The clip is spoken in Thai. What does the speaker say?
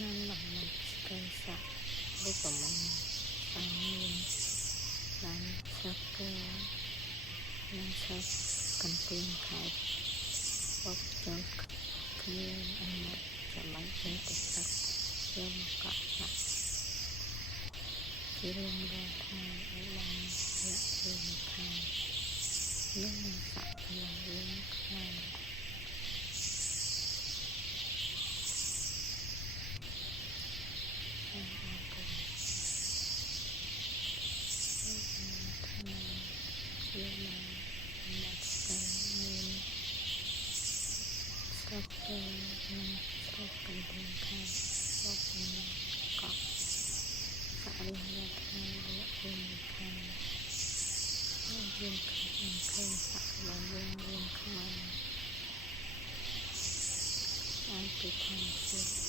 nan lòng một cây sạ lúc của mình sang miên đang sắc đang sắc cần tiền khai bốc cho kia anh mộtจะไม่เป็นติดสักเรื่องกับสักที่เรื่องรอทางไอ้วันและเรื่องทางเรื่องสักอย่างเรื่องใครก็เป็นมันชอบกันเดินทางว่าเป็นเกาะสาริยธรรมและเรื่องทางเรื่องการเคยสักและเรื่องเข้ามาอันเป็นทางเสีย